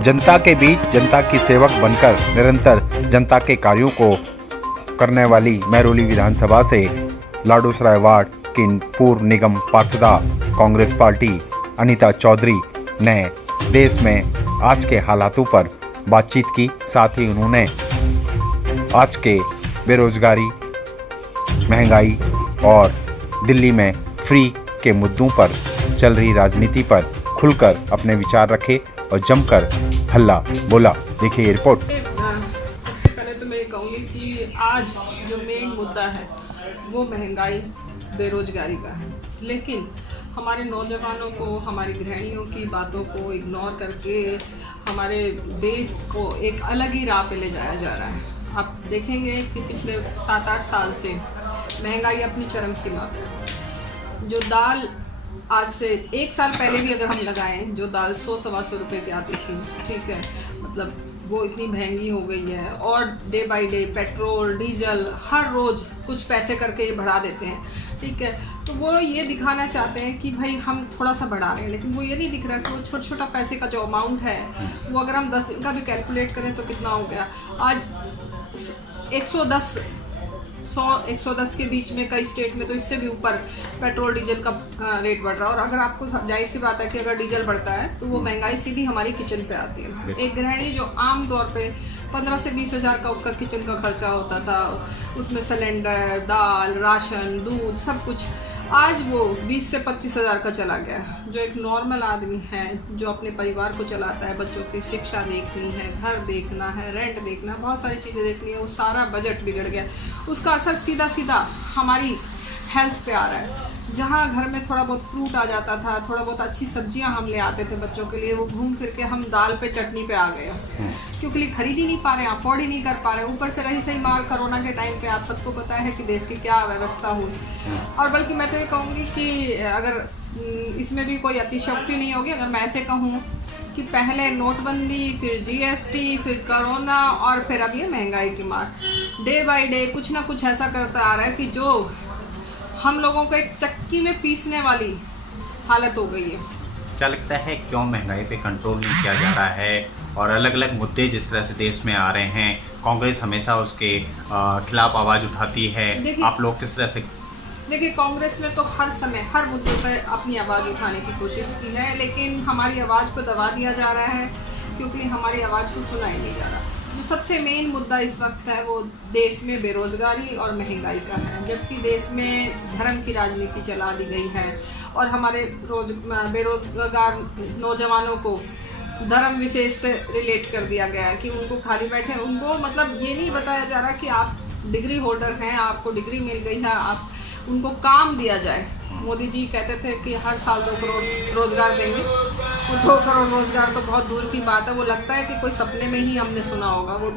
जनता के बीच जनता की सेवक बनकर निरंतर जनता के कार्यों को करने वाली महरौली विधानसभा से लाडूसराय वार्ड की पूर्व निगम पार्षदा कांग्रेस पार्टी अनीता चौधरी ने देश में आज के हालातों पर बातचीत की। साथ ही उन्होंने आज के बेरोजगारी, महंगाई और दिल्ली में फ्री के मुद्दों पर चल रही राजनीति पर खुलकर अपने विचार रखे और जमकर हल्ला बोला। देखिए ये रिपोर्ट। सबसे पहले तो मैं ये कहूँगी कि आज जो मेन मुद्दा है वो महंगाई, बेरोजगारी का है, लेकिन हमारे नौजवानों को, हमारी गृहिणियों की बातों को इग्नोर करके हमारे देश को एक अलग ही राह पे ले जाया जा रहा है। आप देखेंगे कि पिछले 7-8 साल से महंगाई अपनी चरम सीमा पे है। जो दाल आज से 1 साल पहले भी अगर हम लगाएं, जो दाल 100-125 रुपये की आती थी, ठीक है, मतलब वो इतनी महंगी हो गई है। और day by day petrol, diesel हर रोज़ कुछ पैसे करके ये बढ़ा देते हैं, ठीक है। तो वो ये दिखाना चाहते हैं कि भाई हम थोड़ा सा बढ़ा रहे हैं, लेकिन वो ये नहीं दिख रहा कि वो छोटा छोटा पैसे का जो अमाउंट है वो अगर हम 10 दिन का भी कैलकुलेट करें तो कितना हो गया। आज 110, 100-110 के बीच में कई स्टेट में तो इससे भी ऊपर पेट्रोल डीजल का रेट बढ़ रहा है। और अगर आपको जाहिर सी बात है कि अगर डीजल बढ़ता है तो वो महंगाई सीधी हमारी किचन पे आती है। एक गृहिणी जो आम तौर पे 15 से 20 हज़ार का उसका किचन का खर्चा होता था, उसमें सिलेंडर, दाल, राशन, दूध सब कुछ, आज वो 20 से 25 हज़ार का चला गया। जो एक नॉर्मल आदमी है जो अपने परिवार को चलाता है, बच्चों की शिक्षा देखनी है, घर देखना है, रेंट देखना, बहुत सारी चीज़ें देखनी है, वो सारा बजट बिगड़ गया। उसका असर सीधा सीधा हमारी हेल्थ पे आ रहा है। जहाँ घर में थोड़ा बहुत फ्रूट आ जाता था, थोड़ा बहुत अच्छी सब्जियां हम ले आते थे बच्चों के लिए, वो घूम फिर के हम दाल पे चटनी पे आ गए, क्योंकि खरीद ही नहीं पा रहे, अफोर्ड ही नहीं कर पा रहे। ऊपर से रही सही मार कोरोना के टाइम पे आप सबको पता है कि देश की क्या व्यवस्था हुई। और बल्कि मैं तो ये कहूँगी कि अगर इसमें भी कोई अतिशयोक्ति नहीं होगी अगर मैं ऐसे कहूँ कि पहले नोटबंदी, फिर जीएसटी, फिर कोरोना और फिर अब ये महंगाई की मार, डे बाय डे कुछ ना कुछ ऐसा करता आ रहा है कि जो हम लोगों को एक चक्की में पीसने वाली हालत हो गई है। क्या लगता है क्यों महंगाई पे कंट्रोल नहीं किया जा रहा है? और अलग अलग मुद्दे जिस तरह से देश में आ रहे हैं, कांग्रेस हमेशा उसके खिलाफ आवाज़ उठाती है, आप लोग किस तरह से? देखिए, कांग्रेस ने तो हर समय हर मुद्दे पर अपनी आवाज़ उठाने की कोशिश की है, लेकिन हमारी आवाज़ को दबा दिया जा रहा है क्योंकि हमारी आवाज़ को सुना ही नहीं जा रहा। जो सबसे मेन मुद्दा इस वक्त है वो देश में बेरोजगारी और महंगाई का है, जबकि देश में धर्म की राजनीति चला दी गई है और हमारे बेरोजगार नौजवानों को धर्म विशेष से रिलेट कर दिया गया है कि उनको खाली बैठे, उनको मतलब ये नहीं बताया जा रहा कि आप डिग्री होल्डर हैं, आपको डिग्री मिल गई है, आप उनको काम दिया जाए। मोदी जी कहते थे कि हर साल 2 करोड़ रोजगार देंगे, वो 2 करोड़ रोजगार तो बहुत दूर की बात है, वो लगता है कि कोई सपने में ही हमने सुना होगा। वो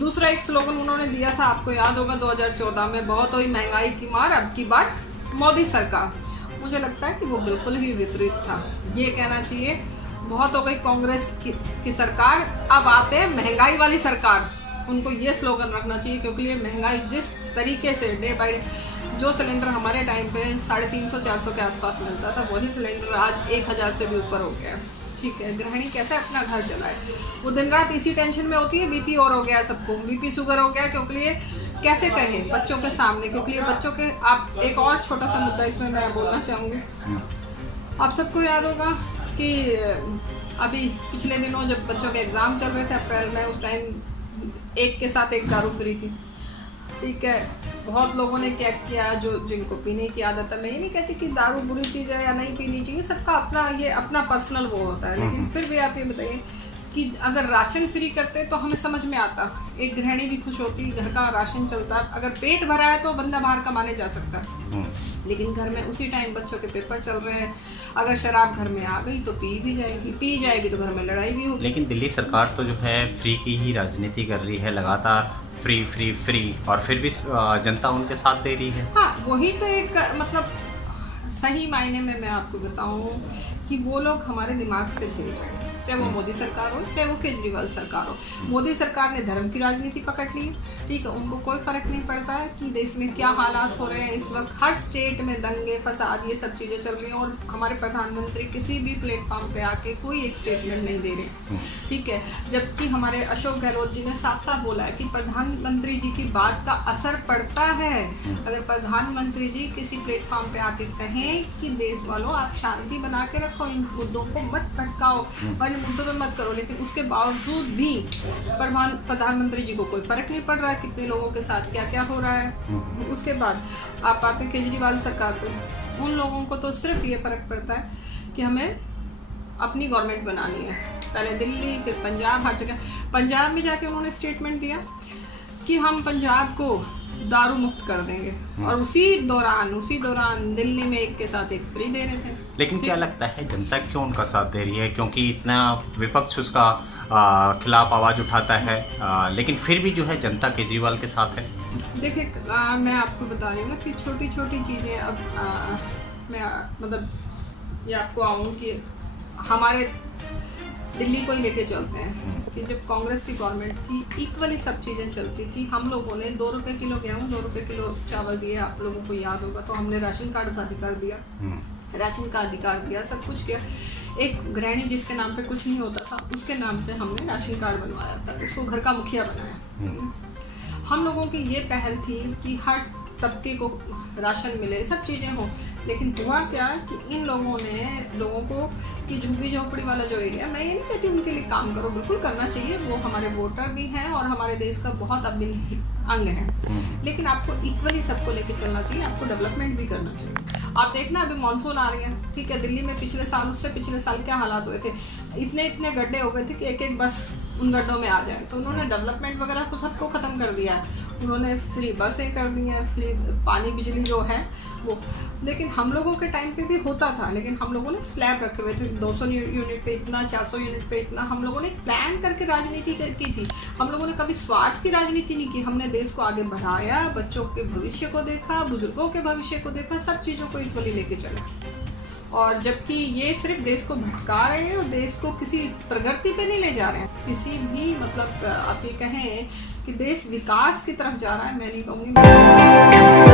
दूसरा एक स्लोगन उन्होंने दिया था, आपको याद होगा 2014 में, बहुत हुई महंगाई की मार, अब की बार मोदी सरकार। मुझे लगता है कि वो बिल्कुल ही विपरीत था। ये कहना चाहिए बहुत हो गई कांग्रेस की सरकार, अब आते हैं महंगाई वाली सरकार। उनको ये स्लोगन रखना चाहिए क्योंकि ये महंगाई जिस तरीके से डे बाय डे, जो सिलेंडर हमारे टाइम पे 350-400 के आसपास मिलता था, वही सिलेंडर आज 1000 से भी ऊपर हो गया, ठीक है। गृहिणी कैसे अपना घर चलाए, वो दिन रात इसी टेंशन में होती है। बीपी और हो गया, सबको बीपी शुगर हो गया, क्योंकि ये कैसे कहें बच्चों के सामने, क्योंकि ये बच्चों के, आप एक और छोटा सा मुद्दा इसमें मैं बोलना चाहूँगी। आप सबको याद होगा कि अभी पिछले दिनों जब बच्चों के एग्ज़ाम चल रहे थे अप्रैल में, उस टाइम एक के साथ एक दारू फ्री थी, ठीक है। बहुत लोगों ने क्या किया, जो जिनको पीने की आदत है, मैं ये नहीं कहती कि दारू बुरी चीज़ है या नहीं पीनी चाहिए, सबका अपना ये अपना पर्सनल वो होता है, लेकिन फिर भी आप ये बताइए कि अगर राशन फ्री करते तो हमें समझ में आता, एक गृहिणी भी खुश होती, घर का राशन चलता। अगर पेट भरा है तो बंदा बाहर कमाने जा सकता है, लेकिन घर में उसी टाइम बच्चों के पेपर चल रहे हैं, अगर शराब घर में आ गई तो पी जाएगी तो घर में लड़ाई भी होगी। लेकिन दिल्ली सरकार तो जो है फ्री की ही राजनीति कर रही है, लगातार फ्री फ्री फ्री, और फिर भी जनता उनके साथ दे रही है। हाँ, वही तो एक मतलब सही मायने में मैं आपको बताऊं कि वो लोग हमारे दिमाग से खेल रहे हैं, चाहे वो मोदी सरकार हो चाहे वो केजरीवाल सरकार हो। मोदी सरकार ने धर्म की राजनीति पकड़ ली, ठीक है, उनको कोई फर्क नहीं पड़ता है कि देश में क्या हालात हो रहे हैं इस वक्त। हर स्टेट में दंगे फसाद ये सब चीज़ें चल रही हैं और हमारे प्रधानमंत्री किसी भी प्लेटफॉर्म पे आके कोई एक स्टेटमेंट नहीं दे रहे, ठीक है। जबकि हमारे अशोक गहलोत जी ने साफ साफ बोला है कि प्रधानमंत्री जी की बात का असर पड़ता है। अगर प्रधानमंत्री जी किसी प्लेटफॉर्म पे आके कहें कि देश वालों आप शांति बना के रखो, इन मुद्दों को मत भटकाओ और इन मुद्दों पे मत करो, लेकिन उसके बावजूद भी प्रधानमंत्री जी को कोई फर्क नहीं पड़ रहा है कितने लोगों के साथ क्या क्या हो रहा है। उसके बाद आप आते हैं केजरीवाल सरकार पे, उन लोगों को तो सिर्फ ये फर्क पड़ता है कि हमें अपनी गवर्नमेंट बनानी है। पहले दिल्ली फिर पंजाब, हर जगह। पंजाब में जाके उन्होंने स्टेटमेंट दिया कि हम पंजाब को दारू मुक्त कर देंगे और उसी दौरान दिल्ली में एक के साथ एक फ्री दे रहे थे। लेकिन क्या लगता है जनता क्यों उनका साथ दे रही है? क्योंकि इतना विपक्ष उसका खिलाफ आवाज़ उठाता है, लेकिन फिर भी जो है जनता केजरीवाल के साथ है। देखिए मैं आपको बता रही हूँ ना कि छोटी छोटी चीज़ें अब मैं मतलब ये आपको आऊँ कि हमारे दिल्ली को ही लेके चलते हैं कि जब कांग्रेस की गवर्नमेंट थी इक्वली सब चीज़ें चलती थी। हम लोगों ने 2 रुपये किलो गेहूँ 2 रुपये किलो चावल दिए, आप लोगों को याद होगा, तो हमने राशन कार्ड का अधिकार दिया, राशन का अधिकार दिया, सब कुछ किया। एक गृहिणी जिसके नाम पे कुछ नहीं होता था उसके नाम पे हमने राशन कार्ड बनवाया था, उसको घर का मुखिया बनाया। हम लोगों की ये पहल थी कि हर तबके को राशन मिले, सब चीज़ें हों। लेकिन हुआ क्या कि इन लोगों को कि झुग्गी झोपड़ी वाला जो एरिया, मैं ये नहीं कहती उनके लिए काम करो, बिल्कुल करना चाहिए, वो हमारे वोटर भी हैं और हमारे देश का बहुत अभिन्न अंग है, लेकिन आपको इक्वली सबको लेके चलना चाहिए, आपको डेवलपमेंट भी करना चाहिए। आप देखना अभी मानसून आ रही है, ठीक है, दिल्ली में पिछले साल उससे पिछले साल क्या हालात हुए थे, इतने गड्ढे हो गए थे कि एक एक बस उन गड्ढों में आ जाए। तो उन्होंने डेवलपमेंट वगैरह को सबको ख़त्म कर दिया है, उन्होंने फ्री बसें कर दी हैं, फ्री पानी बिजली जो है वो। लेकिन हम लोगों के टाइम पे भी होता था, लेकिन हम लोगों ने स्लैब रखे हुए थे, 200 यूनिट पे इतना, 400 यूनिट पे इतना। हम लोगों ने प्लान करके राजनीति की थी, हम लोगों ने कभी स्वार्थ की राजनीति नहीं की। हमने देश को आगे बढ़ाया, बच्चों के भविष्य को देखा, बुजुर्गों के भविष्य को देखा, सब चीज़ों को इक्वली लेके चले। और जबकि ये सिर्फ देश को भटका रहे हैं और देश को किसी प्रगति पे नहीं ले जा रहे हैं, किसी भी मतलब आप ये कहें कि देश विकास की तरफ जा रहा है, मैं नहीं कहूँगी।